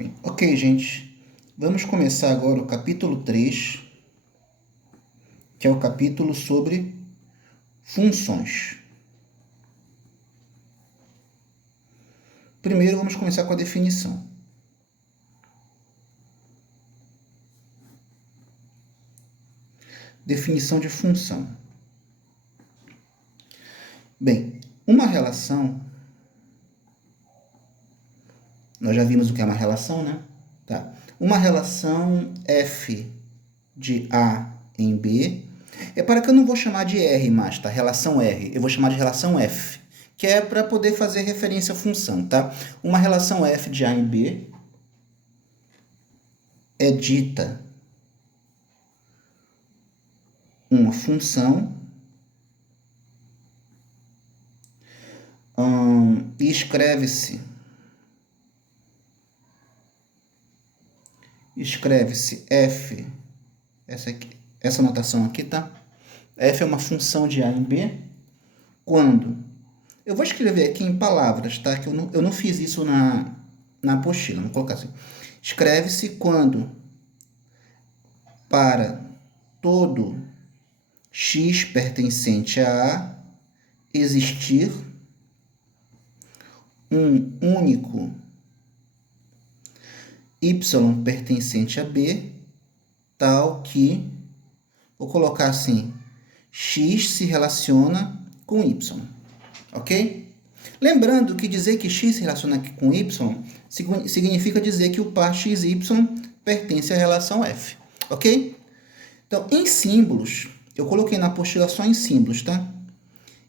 Bem, ok, gente. Vamos começar agora o capítulo 3, que é o capítulo sobre funções. Primeiro, vamos começar com a definição. Definição de função. Bem, uma relação... Nós já vimos o que é uma relação, né? Tá. Uma relação f de A em B... É para que eu não vou chamar de R mais, tá? Relação R. Eu vou chamar de relação F, que é para poder fazer referência à função, tá? Uma relação F de A em B é dita uma função e escreve-se F, essa notação aqui, tá? F é uma função de A em B quando... Eu vou escrever aqui em palavras, tá? Que eu não fiz isso na apostila, vou colocar assim. Escreve-se quando para todo x pertencente a A existir um único y pertencente a B, tal que, vou colocar assim, x se relaciona com y, ok? Lembrando que dizer que x se relaciona com y significa dizer que o par xy pertence à relação f, ok? Então, em símbolos, eu coloquei na apostila só em símbolos, tá?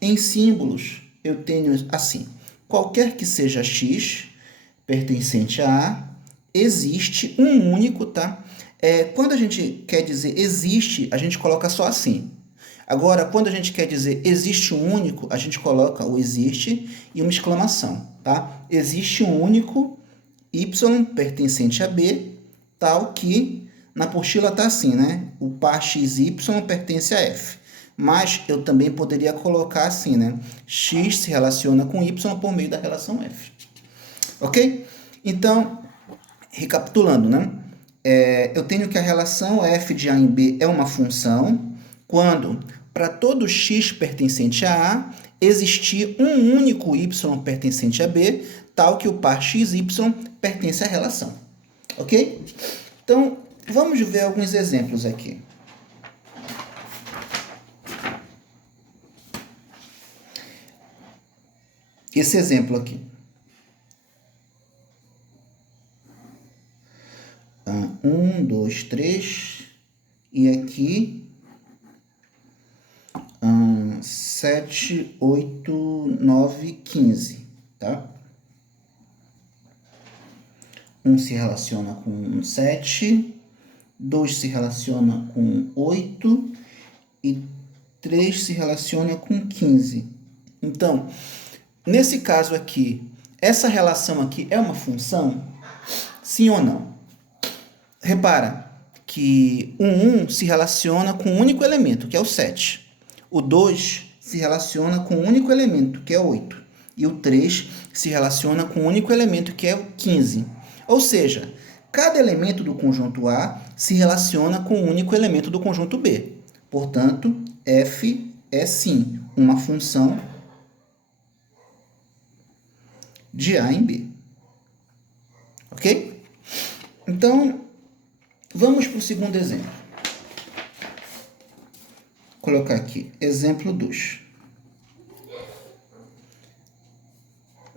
Em símbolos, eu tenho assim, qualquer que seja x pertencente a A, existe um único, tá? Quando a gente quer dizer existe, a gente coloca só assim. Agora, quando a gente quer dizer existe um único, a gente coloca o existe e uma exclamação, tá? Existe um único y pertencente a B, tal que na apostila está assim, né? O par xy pertence a F. Mas eu também poderia colocar assim, né? X se relaciona com y por meio da relação F. Ok? Então, recapitulando, né? Eu tenho que a relação f de A em B é uma função quando, para todo x pertencente a A, existir um único y pertencente a B, tal que o par xy pertence à relação. Ok? Então, vamos ver alguns exemplos aqui. Esse exemplo aqui. 1, 2, 3, e aqui 7, 8, 9, 15, tá? 1 se relaciona com 7, 2 se relaciona com 8 e 3 se relaciona com 15. Então, nesse caso aqui, essa relação aqui é uma função? Sim ou não? Repara que o 1 se relaciona com um único elemento, que é o 7. O 2 se relaciona com um único elemento, que é o 8. E o 3 se relaciona com um único elemento, que é o 15. Ou seja, cada elemento do conjunto A se relaciona com um único elemento do conjunto B. Portanto, f é sim uma função de A em B. Ok? Então, vamos para o segundo exemplo. Vou colocar aqui, exemplo 2.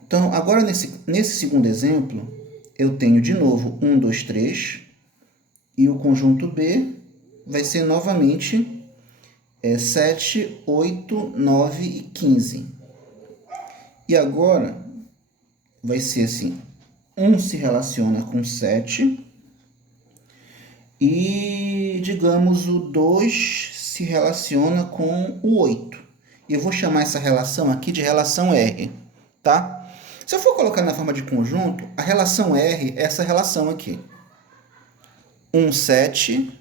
Então, agora nesse segundo exemplo, eu tenho de novo 1, 2, 3, e o conjunto B vai ser novamente 7, 8, 9 e 15. E agora vai ser assim, 1 se relaciona com 7, e, digamos, o 2 se relaciona com o 8. E eu vou chamar essa relação aqui de relação R, tá? Se eu for colocar na forma de conjunto, a relação R é essa relação aqui. 1, 7,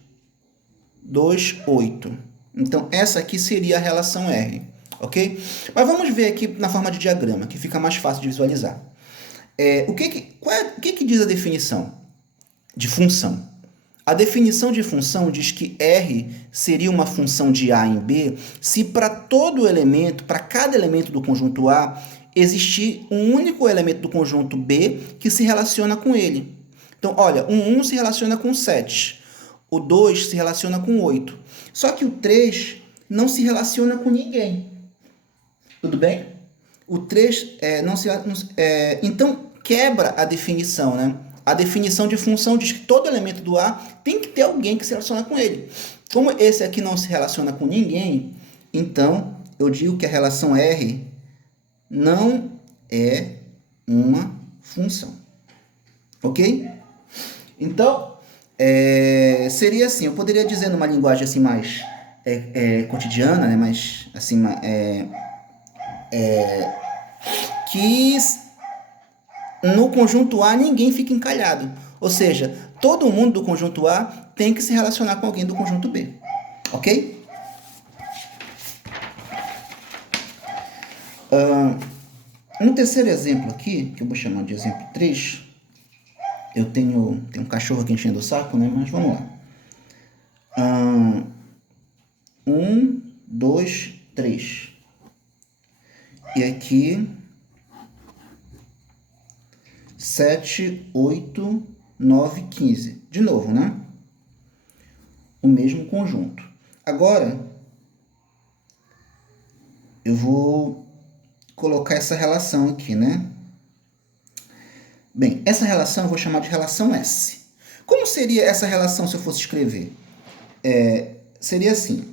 2, 8. Então, essa aqui seria a relação R, ok? Mas vamos ver aqui na forma de diagrama, que fica mais fácil de visualizar. O que diz a definição de função? A definição de função diz que R seria uma função de A em B se para todo elemento, para cada elemento do conjunto A, existir um único elemento do conjunto B que se relaciona com ele. Então, olha, o 1 se relaciona com 7, o 2 se relaciona com 8. Só que o 3 não se relaciona com ninguém. Tudo bem? O 3 então quebra a definição, né? A definição de função diz que todo elemento do A tem que ter alguém que se relaciona com ele. Como esse aqui não se relaciona com ninguém, então eu digo que a relação R não é uma função. Ok? Então, seria assim, eu poderia dizer numa linguagem assim mais cotidiana, né? Mais assim, que no conjunto A ninguém fica encalhado. Ou seja, todo mundo do conjunto A tem que se relacionar com alguém do conjunto B. Ok? Um terceiro exemplo aqui, que eu vou chamar de exemplo 3. Eu tenho um cachorro aqui enchendo o saco, né? Mas vamos lá. 1, 2, 3. E aqui 7, 8, 9, 15. De novo, né? O mesmo conjunto. Agora, eu vou colocar essa relação aqui, né? Bem, essa relação eu vou chamar de relação S. Como seria essa relação se eu fosse escrever? Seria assim.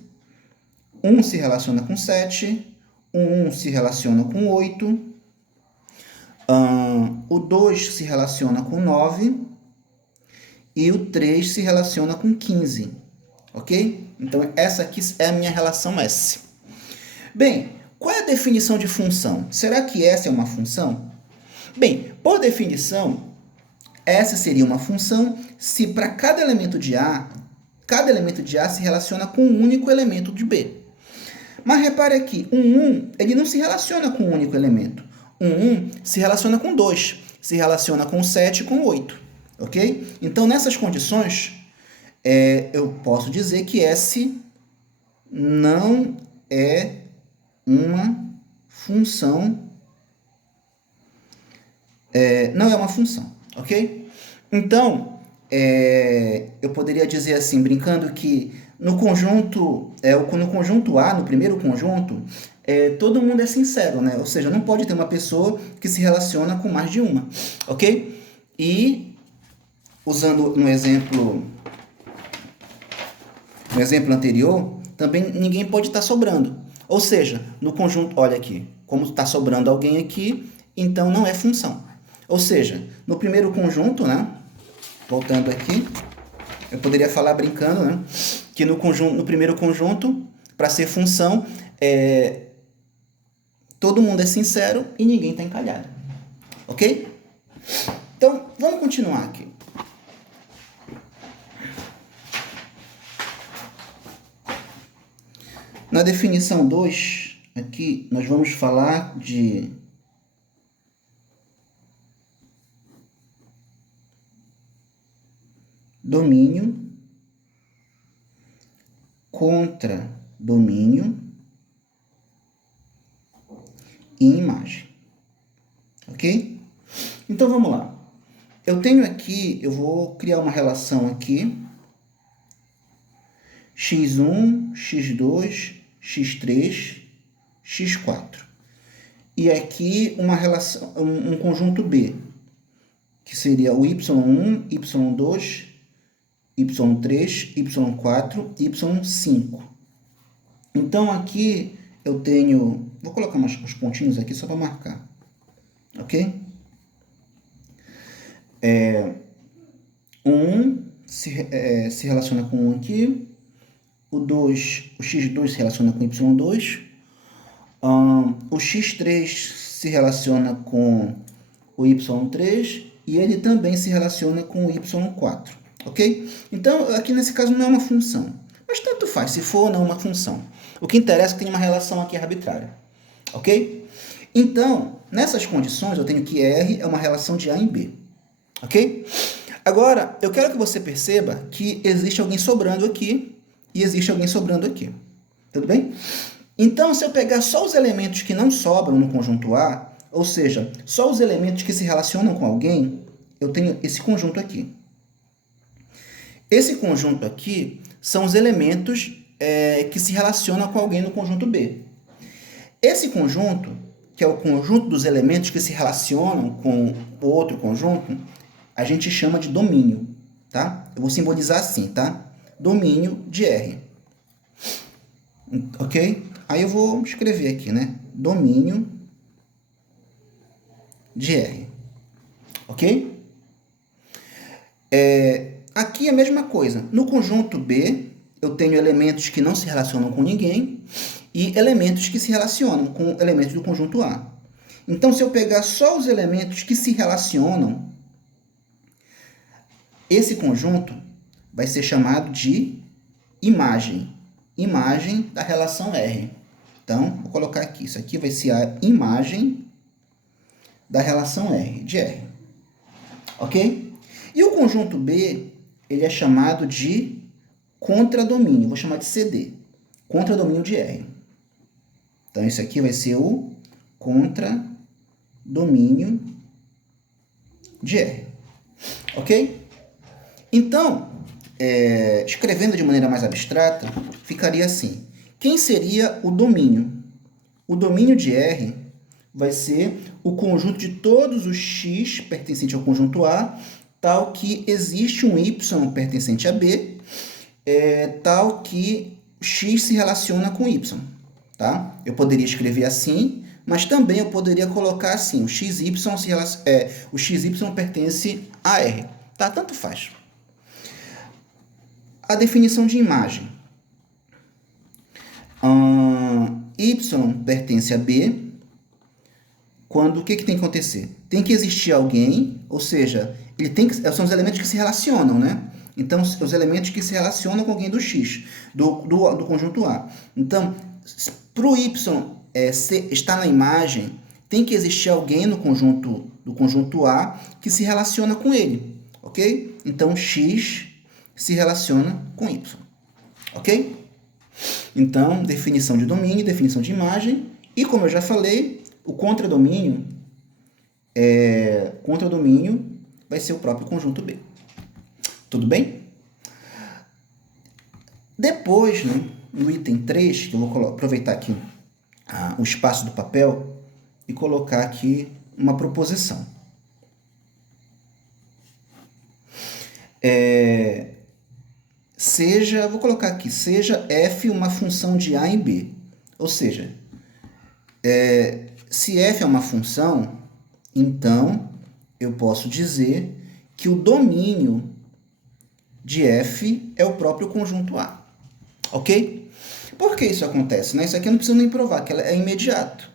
1 se relaciona com 7, o 1 se relaciona com 8, o 2 se relaciona com 9 e o 3 se relaciona com 15, ok? Então, essa aqui é a minha relação S. Bem, qual é a definição de função? Será que S é uma função? Bem, por definição, S seria uma função se para cada elemento de A se relaciona com um único elemento de B. Mas repare aqui, o 1 ele não se relaciona com um único elemento. O 1 se relaciona com 2, se relaciona com 7 e com 8. Ok? Então, nessas condições, eu posso dizer que S não é uma função. Não é uma função, ok? Então, eu poderia dizer assim, brincando, que no conjunto A, no primeiro conjunto, todo mundo é sincero, né? Ou seja, não pode ter uma pessoa que se relaciona com mais de uma, ok? E, usando no exemplo anterior, também ninguém pode estar sobrando. Ou seja, no conjunto, olha aqui, como está sobrando alguém aqui, então não é função. Ou seja, no primeiro conjunto, né? Voltando aqui, eu poderia falar brincando, né? Que no primeiro conjunto, para ser função, todo mundo é sincero e ninguém está encalhado. Ok? Então, vamos continuar aqui. Na definição 2, aqui nós vamos falar de domínio contra domínio e imagem. Ok? Então, vamos lá. Eu tenho aqui, eu vou criar uma relação aqui. x1, x2, x3, x4. E aqui uma relação, um conjunto B, que seria o y1, y2, y3, y4, y5. Então, aqui eu tenho... Vou colocar uns pontinhos aqui só para marcar. Ok? O 1 se relaciona com 1 aqui. O x2 se relaciona com y2. O x3 se relaciona com o y3. E ele também se relaciona com o y4. Ok? Então, aqui nesse caso não é uma função. Mas tanto faz, se for ou não uma função. O que interessa é que tem uma relação aqui arbitrária. Ok? Então, nessas condições, eu tenho que R é uma relação de A em B. Ok? Agora, eu quero que você perceba que existe alguém sobrando aqui e existe alguém sobrando aqui. Tudo bem? Então, se eu pegar só os elementos que não sobram no conjunto A, ou seja, só os elementos que se relacionam com alguém, eu tenho esse conjunto aqui. Esse conjunto aqui são os elementos que se relacionam com alguém no conjunto B. Esse conjunto, que é o conjunto dos elementos que se relacionam com o outro conjunto, a gente chama de domínio, tá? Eu vou simbolizar assim, tá? Domínio de R. Ok? Aí eu vou escrever aqui, né? Domínio de R. Ok? Aqui é a mesma coisa. No conjunto B, eu tenho elementos que não se relacionam com ninguém e elementos que se relacionam com elementos do conjunto A. Então, se eu pegar só os elementos que se relacionam, esse conjunto vai ser chamado de imagem. Imagem da relação R. Então, vou colocar aqui. Isso aqui vai ser a imagem da relação R, de R. Ok? E o conjunto B, ele é chamado de contradomínio. Vou chamar de CD. Contradomínio de R. Então, isso aqui vai ser o contradomínio de R. Ok? Então, escrevendo de maneira mais abstrata, ficaria assim. Quem seria o domínio? O domínio de R vai ser o conjunto de todos os x pertencentes ao conjunto A, tal que existe um y pertencente a B, tal que x se relaciona com y. Tá? Eu poderia escrever assim, mas também eu poderia colocar assim, o xy pertence a R. Tá? Tanto faz. A definição de imagem. Y pertence a B. Quando o que tem que acontecer? Tem que existir alguém, ou seja, são os elementos que se relacionam, né? Então, os elementos que se relacionam com alguém do X, do conjunto A. Então, para o Y estar na imagem, tem que existir alguém do conjunto A que se relaciona com ele, ok? Então, X se relaciona com Y, ok? Então, definição de domínio, definição de imagem, e como eu já falei, o contradomínio vai ser o próprio conjunto B. Tudo bem? Depois, né, no item 3, que eu vou aproveitar aqui o espaço do papel e colocar aqui uma proposição. Vou colocar aqui, seja f uma função de A em B. Ou seja, se f é uma função, então eu posso dizer que o domínio de f é o próprio conjunto A. Ok? Por que isso acontece? Né? Isso aqui eu não preciso nem provar, que é imediato.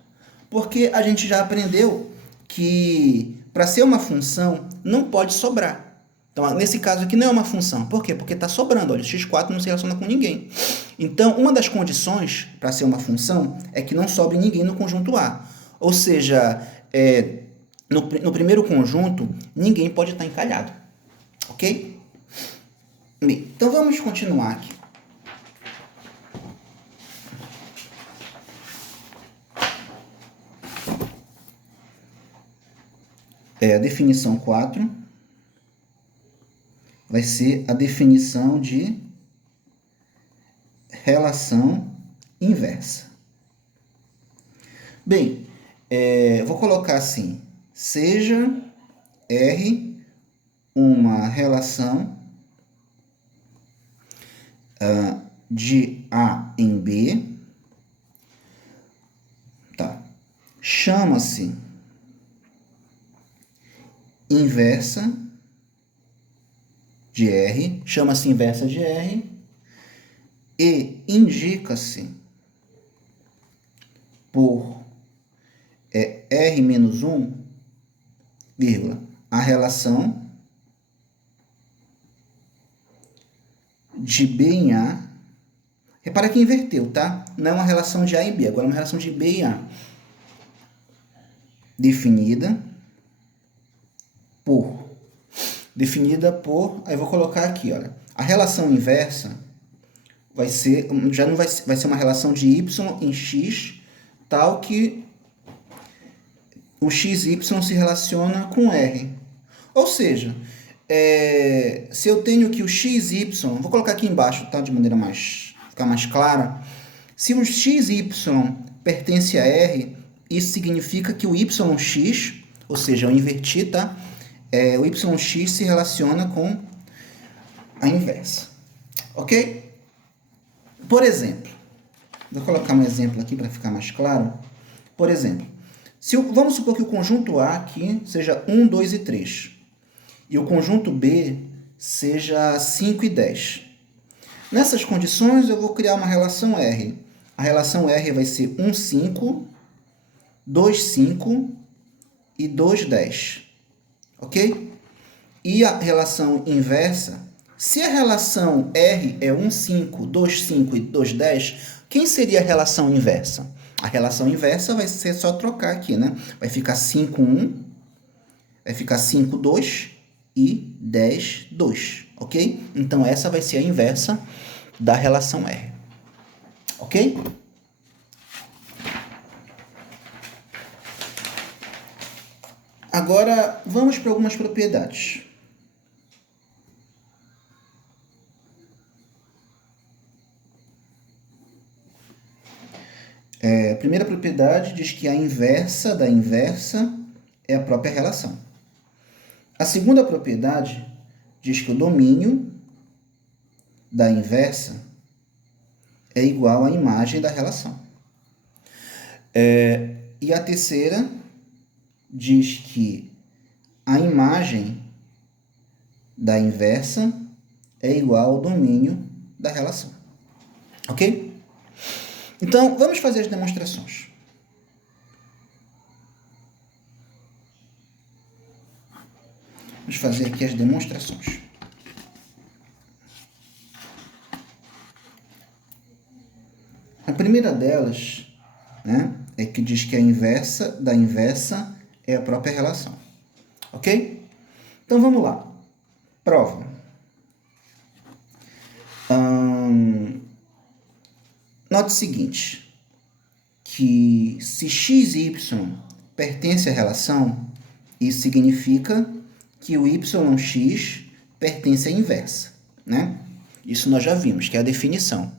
Porque a gente já aprendeu que para ser uma função não pode sobrar. Então, nesse caso aqui não é uma função. Por quê? Porque está sobrando. Olha, o x4 não se relaciona com ninguém. Então, uma das condições para ser uma função é que não sobre ninguém no conjunto A. Ou seja, no primeiro conjunto, ninguém pode estar encalhado. Ok? Bem, então, vamos continuar aqui. A definição 4 vai ser a definição de relação inversa. Bem, vou colocar assim, seja R uma relação de A em B, tá? Chama-se inversa de R, chama-se inversa de R e indica-se por R menos 1, vírgula, a relação de B em A. Repara que inverteu, tá? Não é uma relação de A em B, agora é uma relação de B em A. definida por, aí vou colocar aqui, olha, a relação inversa vai ser, já não vai ser uma relação de y em x, tal que o xy se relaciona com r. Ou seja, se eu tenho que o xy, vou colocar aqui embaixo, tá? De maneira ficar mais clara. Se o xy pertence a r, isso significa que o yx, ou seja, eu inverti, tá? O yx se relaciona com a inversa. Ok? Por exemplo, vou colocar um exemplo aqui para ficar mais claro. Por exemplo, vamos supor que o conjunto A aqui seja 1, 2 e 3. E o conjunto B seja 5 e 10. Nessas condições, eu vou criar uma relação R. A relação R vai ser 1, 5, 2, 5 e 2, 10. Ok? E a relação inversa, se a relação R é 1, 5, 2, 5 e 2, 10, quem seria a relação inversa? A relação inversa vai ser só trocar aqui, né? Vai ficar 5, 1, vai ficar 5, 2 e 10, 2, ok? Então, essa vai ser a inversa da relação R, ok? Agora, vamos para algumas propriedades. A primeira propriedade diz que a inversa da inversa é a própria relação. A segunda propriedade diz que o domínio da inversa é igual à imagem da relação. E a terceira diz que a imagem da inversa é igual ao domínio da relação. Ok? Então, vamos fazer as demonstrações. Vamos fazer aqui as demonstrações. A primeira delas, né, é que diz que a inversa da inversa é a própria relação. Ok? Então, vamos lá. Prova. Note o seguinte, que se x e y pertence à relação, isso significa que o yx pertence à inversa, né? Isso nós já vimos, que é a definição.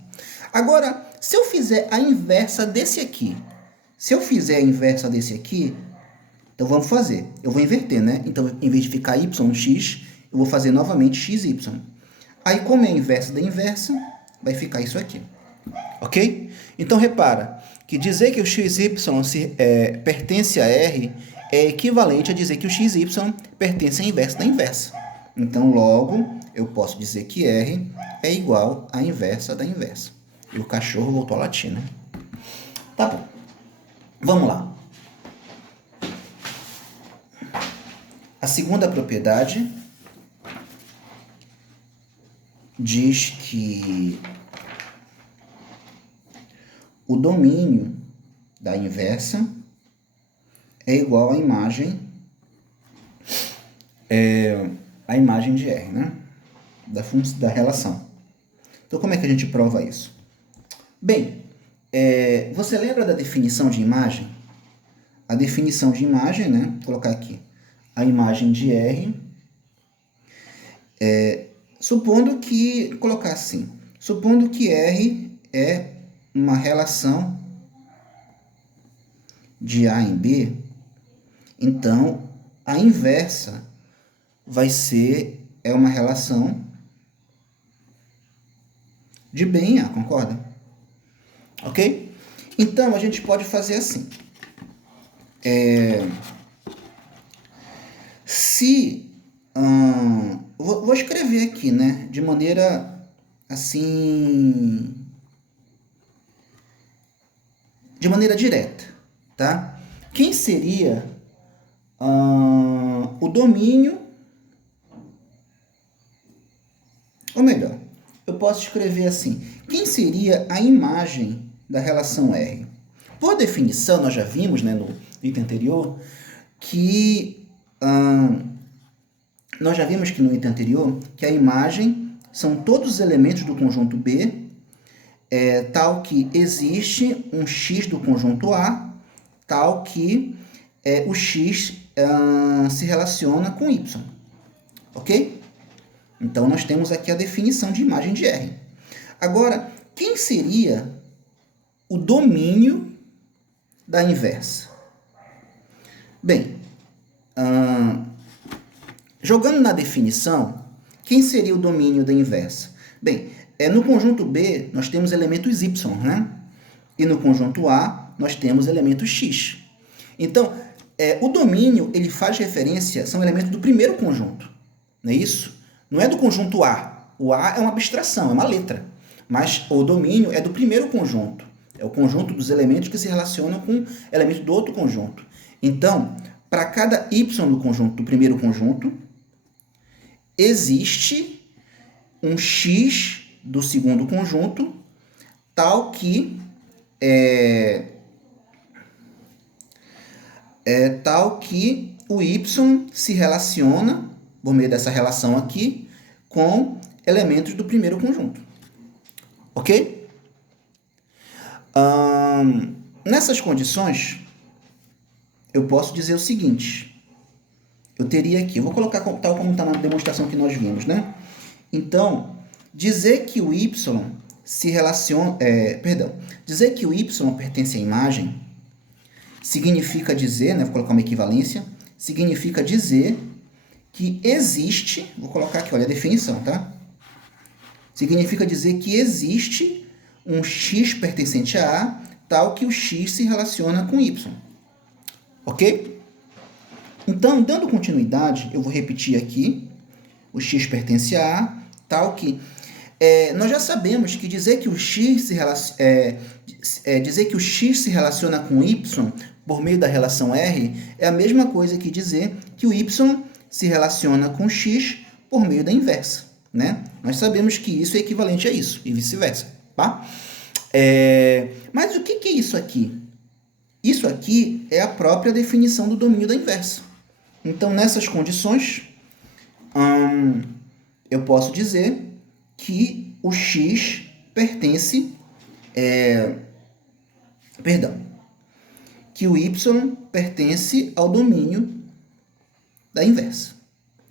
Agora, se eu fizer a inversa desse aqui, então vamos fazer. Eu vou inverter, né? Então, em vez de ficar yx, eu vou fazer novamente xy. Aí, como é a inversa da inversa, vai ficar isso aqui. Ok? Então, repara que dizer que o xy pertence a R é equivalente a dizer que o xy pertence à inversa da inversa. Então, logo, eu posso dizer que R é igual à inversa da inversa. E o cachorro voltou a latir, né? Tá bom. Vamos lá. A segunda propriedade diz que o domínio da inversa é igual à imagem de R, né? Da relação. Então, como é que a gente prova isso? Bem, você lembra da definição de imagem? A definição de imagem, né? Vou colocar aqui a imagem de R, supondo que R é uma relação de A em B, então a inversa vai ser uma relação de B em A, concorda? Ok? Então, a gente pode fazer assim. Vou escrever aqui, né? De maneira assim... de maneira direta, tá? Quem seria o domínio... Ou melhor, eu posso escrever assim. Quem seria a imagem da relação R? Por definição, nós já vimos, né, no item anterior, que nós já vimos que no item anterior que a imagem são todos os elementos do conjunto B, tal que existe um X do conjunto A, tal que o X se relaciona com Y. Ok? Então, nós temos aqui a definição de imagem de R. Agora, quem seria o domínio da inversa? Bem, jogando na definição, quem seria o domínio da inversa? Bem, no conjunto B, nós temos elementos Y, né? E no conjunto A, nós temos elementos X. Então, o domínio, ele faz referência, são elementos do primeiro conjunto, não é isso? Não é do conjunto A. O A é uma abstração, é uma letra. Mas o domínio é do primeiro conjunto. É o conjunto dos elementos que se relacionam com elementos do outro conjunto. Então, para cada Y do conjunto do primeiro conjunto, existe um X do segundo conjunto, tal que o Y se relaciona, por meio dessa relação aqui, com elementos do primeiro conjunto. Ok? Nessas condições, eu posso dizer o seguinte. Eu teria aqui, eu vou colocar tal como está na demonstração que nós vimos, né? Então, dizer que o Y se relaciona... dizer que o Y pertence à imagem significa dizer, né? Vou colocar uma equivalência, significa dizer que existe... Vou colocar aqui, olha a definição, tá? Significa dizer que existe um X pertencente a A, tal que o X se relaciona com Y. Ok? Então, dando continuidade, eu vou repetir aqui. O X pertence a A, tal que... nós já sabemos que dizer que o X se relaciona com Y por meio da relação R é a mesma coisa que dizer que o Y se relaciona com X por meio da inversa, né? Nós sabemos que isso é equivalente a isso, e vice-versa, tá? Mas o que é isso aqui? Isso aqui é a própria definição do domínio da inversa. Então, nessas condições, eu posso dizer que o X pertence... que o Y pertence ao domínio da inversa.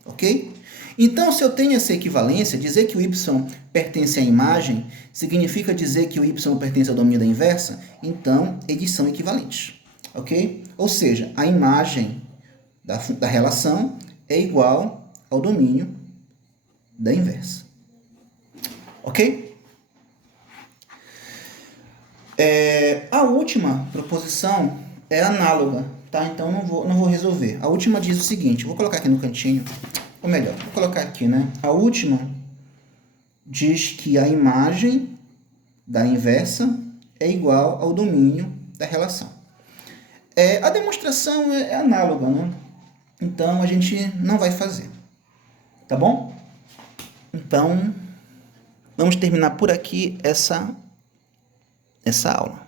Ok? Então, se eu tenho essa equivalência, dizer que o Y pertence à imagem significa dizer que o Y pertence ao domínio da inversa, então eles são equivalentes. Ok? Ou seja, a imagem da relação é igual ao domínio da inversa. Ok? A última proposição é análoga, tá? Então não vou resolver. A última diz o seguinte, vou colocar aqui no cantinho, ou melhor, vou colocar aqui, né? A última diz que a imagem da inversa é igual ao domínio da relação. A demonstração é análoga, né? Então a gente não vai fazer, tá bom? Então, vamos terminar por aqui essa aula.